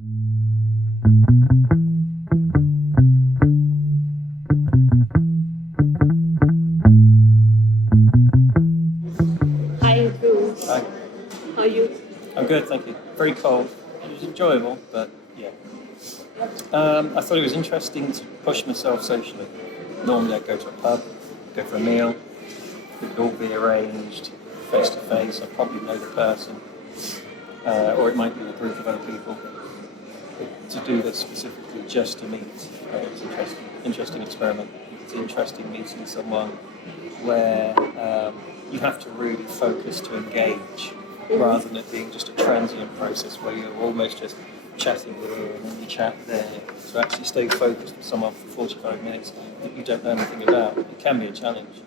Hi, Drew. Hi. How are you? I'm good, thank you. Very cold. It was enjoyable, but yeah. I thought it was interesting to push myself socially. Normally I'd go to a pub, go for a meal. It could all be arranged face to face. I'd probably know the person. Or it might be a group of other people. But to do this specifically just to meet, it's interesting. Interesting experiment. It's interesting meeting someone where you have to really focus to engage rather than it being just a transient process where you're almost just chatting here and then you chat there. To actually stay focused with someone for 45 minutes that you don't know anything about, it can be a challenge.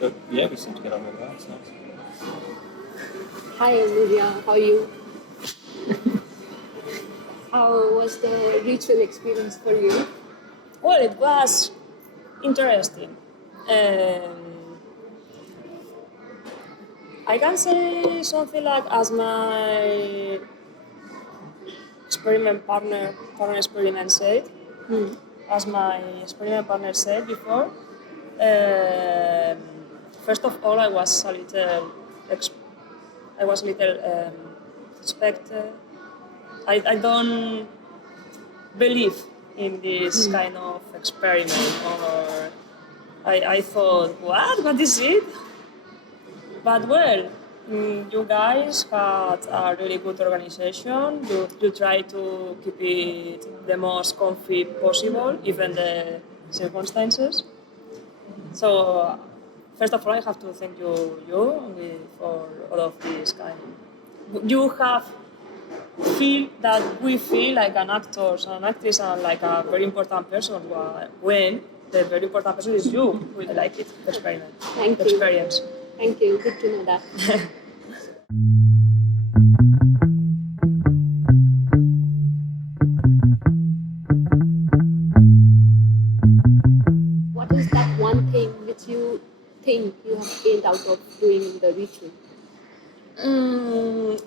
But yeah, we seem to get on really well. It's nice. Hi, Nuria. How are you? How was the ritual experience for you? Well, it was interesting. I can say something like as my experiment said, as my experiment partner said before. First of all, I was a little expected. I don't believe in this kind of experiment, or I thought, what is it? But well, you guys had a really good organization. You try to keep it the most comfy possible, given the circumstances. So, first of all, I have to thank you for all of this kind. You have feel that we feel like an actor and actress are like a very important person when the very important person is you with like it experiment. Thank you. Experience. Thank you. Good to know that. What is that one thing which you think you have gained out of doing the ritual?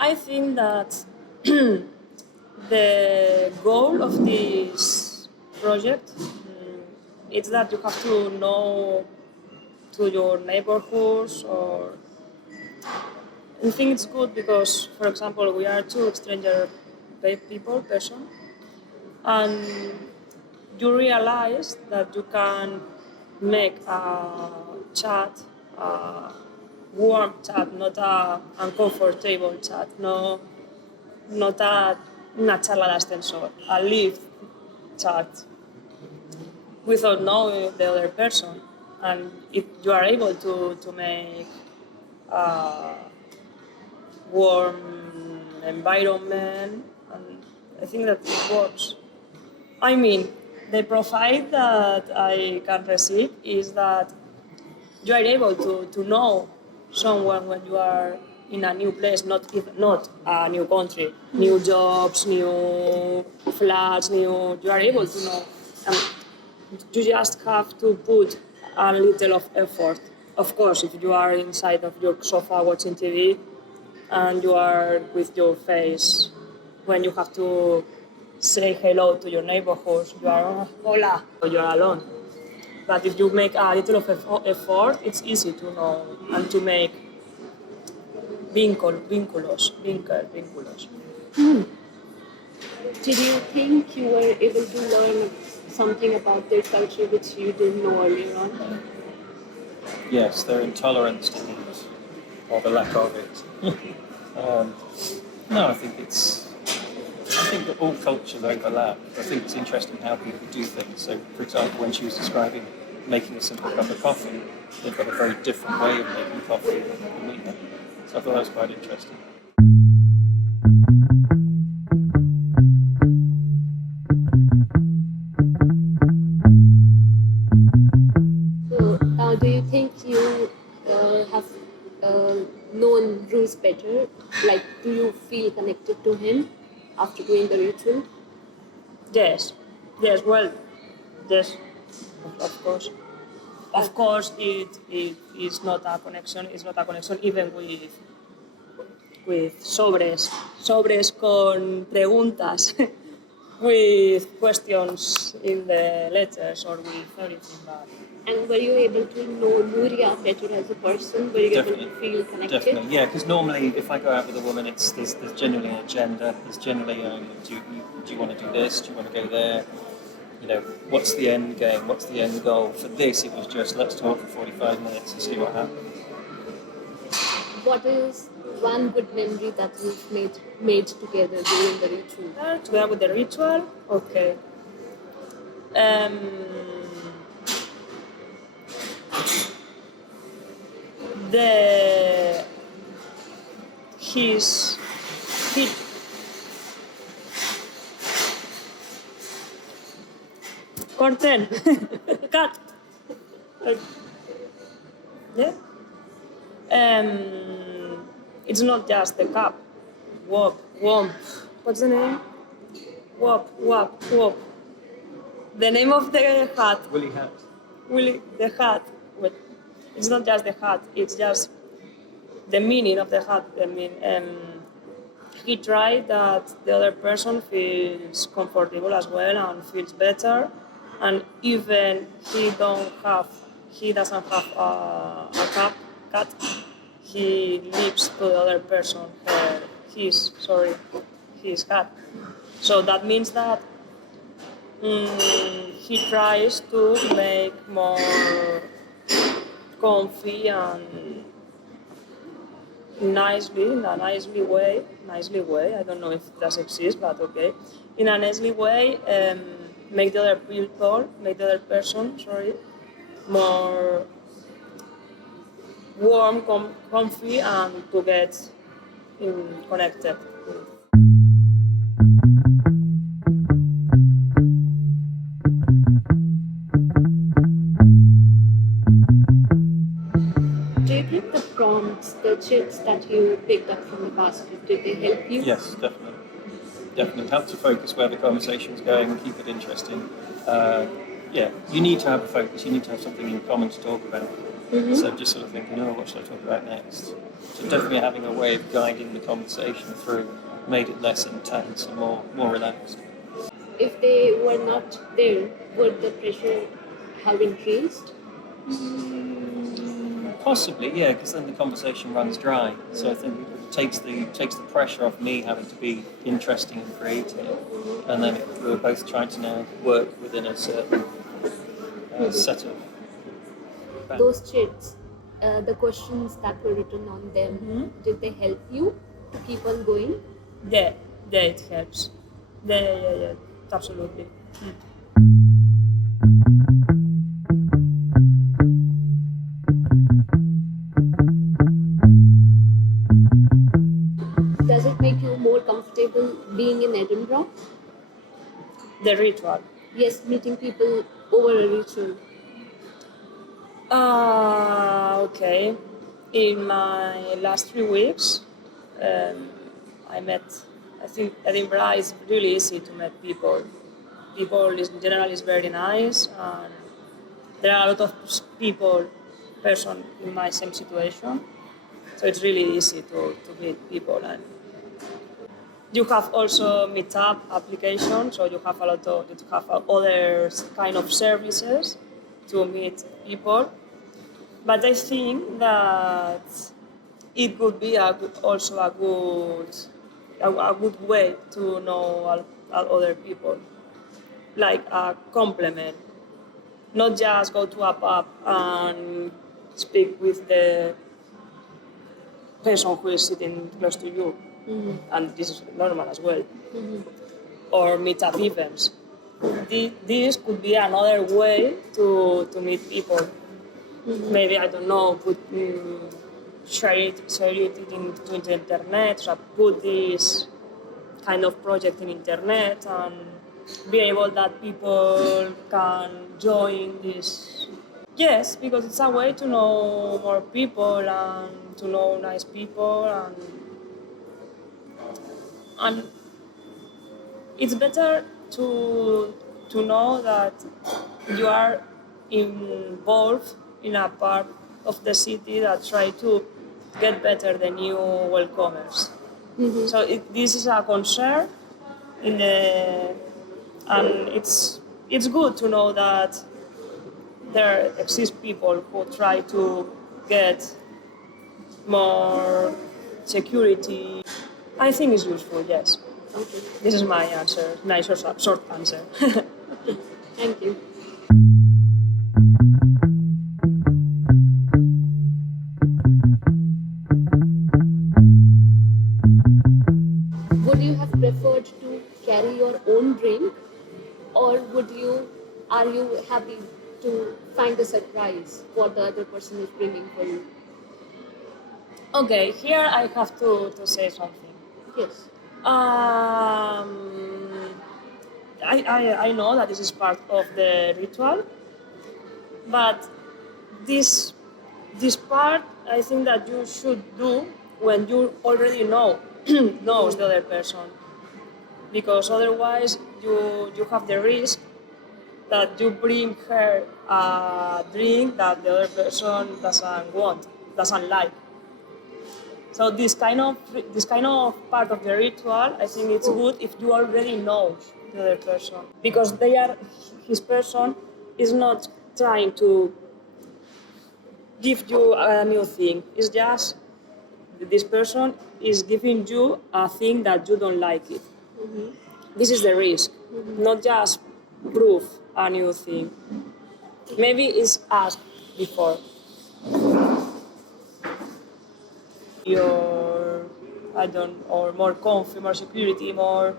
I think that the goal of this project is that you have to know to your neighborhoods, or I think it's good because, for example, we are two stranger person, and you realize that you can make a chat, a warm chat, not a uncomfortable chat, no, not una charla de ascensor, a live chat without knowing the other person. And if you are able to make a warm environment, and I think that it works. I mean, the profile that I can receive is that you are able to know someone when you are in a new place, not a new country, new jobs, new flats, you are able to know. You just have to put a little of effort. Of course, if you are inside of your sofa watching TV and you are with your face, when you have to say hello to your neighborhood, you are hola, or you are alone. But if you make a little of effort, it's easy to know and to make vínculos. Did you think you were able to learn something about their culture which you didn't know earlier on? Yes, their intolerance to heat, or the lack of it. No, I think that all cultures overlap. I think it's interesting how people do things. So, for example, when she was describing making a simple cup of coffee, they've got a very different way of making coffee than we have. So I thought that was quite interesting. So, do you think you have known Bruce better? Like, do you feel connected to him after doing the ritual? Yes, well, yes, of course. Of course, it is not a connection. It's not a connection even with sobres con preguntas. with questions in the letters or with everything. But And were you able to know Nuria better as a person? Were you able Definitely. to feel connected? Definitely, yeah. Because normally, if I go out with a woman, there's generally an agenda. There's generally, do you want to do this? Do you want to go there? You know, what's the end game? What's the end goal? For this, it was just let's talk for 45 minutes and see what happens. What is one good memory that you've made together during the ritual? together with the ritual, okay. Um, the his he corten cut. Yeah. It's not just the cup. Womp. What's the name? Wop. The name of the hat. Willie hat. Willy, the hat. Well, it's not just the hat. It's just the meaning of the hat. I mean, he tried that the other person feels comfortable as well and feels better, and even he doesn't have a cat. He leaves to the other person his cat. So that means that he tries to make more comfy and in a nicely way. I don't know if it does exist, but okay. In a nicely way, make the other person, more warm, comfy, and to get connected. Do you think the prompts, the chits that you picked up from the basket, did they help you? Yes, definitely. Definitely. Help to focus where the conversation's going and keep it interesting. Yeah, you need to have a focus. You need to have something in common to talk about. Mm-hmm. So just sort of thinking, oh, what should I talk about next? So definitely having a way of guiding the conversation through made it less intense and more relaxed. If they were not there, would the pressure have increased? Possibly, yeah, because then the conversation runs dry. So I think it takes the pressure off me having to be interesting and creative, and then we're both trying to now work within a certain set of. Those chits, the questions that were written on them, did they help you to keep on going? Yeah, it helps. Yeah, absolutely. Does it make you more comfortable being in Edinburgh? The ritual. Yes, meeting people over a ritual. Okay. In my last 3 weeks, I think Edinburgh is really easy to meet people. People in general is very nice, and there are a lot of person in my same situation. So it's really easy to meet people. And you have also Meetup application, so you have other kind of services to meet people. But I think that it could be also a good way to know other people, like a complement. Not just go to a pub and speak with the person who is sitting close to you, and this is normal as well. Or meet up events. This could be another way to meet people. Maybe, I don't know, share it into the internet, so put this kind of project in internet and be able that people can join this. Yes, because it's a way to know more people and to know nice people, and it's better to know that you are involved in a part of the city that try to get better the new welcomers. So this is a concern in the and it's good to know that there exist people who try to get more security. I think it's useful, yes. Okay. This is my answer, nice short answer. Thank you. Would you have preferred to carry your own drink, or are you happy to find a surprise what the other person is bringing for you? Okay, here I have to say something. Yes. I know that this is part of the ritual, but this part I think that you should do when you already knows the other person, because otherwise you have the risk that you bring her a drink that the other person doesn't like. So this kind of part of the ritual, I think it's good if you already know the other person, because his person is not trying to give you a new thing. It's just this person is giving you a thing that you don't like it. This is the risk, not just prove a new thing. Maybe it's asked before. Or more comfy, more security, more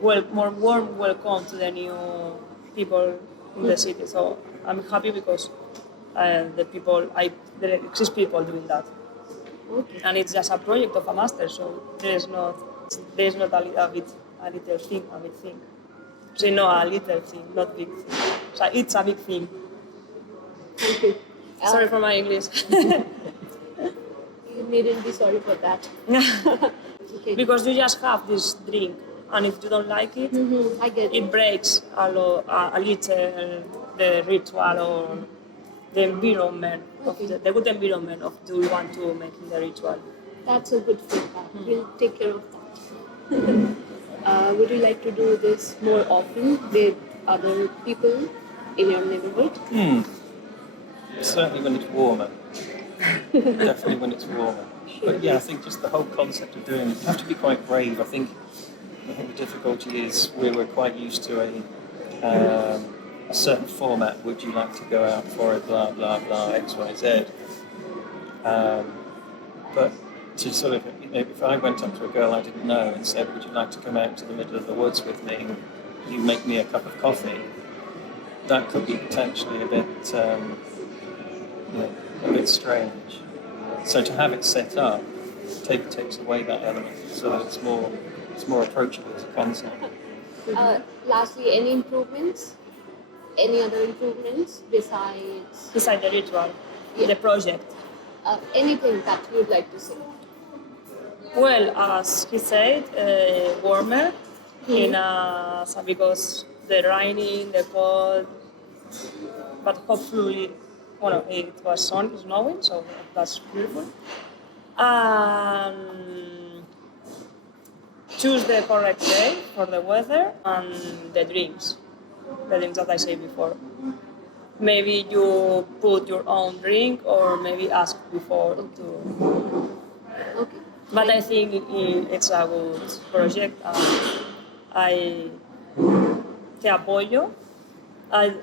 warm welcome to the new people in the city. So I'm happy because there exist people doing that, and it's just a project of a master. So there's not a little thing, a big thing. So no, a little thing, not big thing. So it's a big thing. Thank you. Sorry for my English. You needn't be sorry for that. Okay. Because you just have this drink, and if you don't like it, I get it breaks a little the ritual or the environment Okay. of the good environment of do you want to make in the ritual. That's a good feedback. We'll take care of that. Would you like to do this more often with other people in your neighborhood? Certainly when it's warmer. Definitely when it's warmer. But yeah, I think just the whole concept of doing it, you have to be quite brave. I think the difficulty is we're quite used to a certain format. Would you like to go out for it? Blah blah blah. X Y Z. But to sort of, if I went up to a girl I didn't know and said, "Would you like to come out to the middle of the woods with me? You make me a cup of coffee." That could be potentially a bit, a bit strange. So to have it set up takes away that element, so that it's more approachable as a concept. Lastly, any improvements? Any other improvements besides Beside the ritual, Yeah. the project. anything that you'd like to say? Well, as he said, warmer because the raining, the cold, but hopefully, it was snowing, so that's beautiful. Choose the correct day for the weather and the drinks that I said before. Maybe you put your own drink or maybe ask before to. Okay. But I think it's a good project. I te apoyo.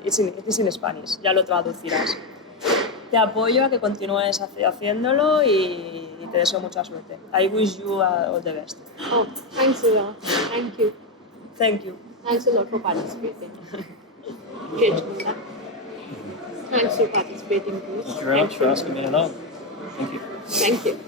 It's in Spanish, ya lo traducirás. Te apoyo a que continúes haciéndolo y te deseo mucha suerte. I wish you all the best. Oh, thanks, Nuria. Thank you. Thank you. Thanks a lot for participating. Great, Nuria. Thanks for participating too. Thank you very much for asking me along. Thank you. Thank you.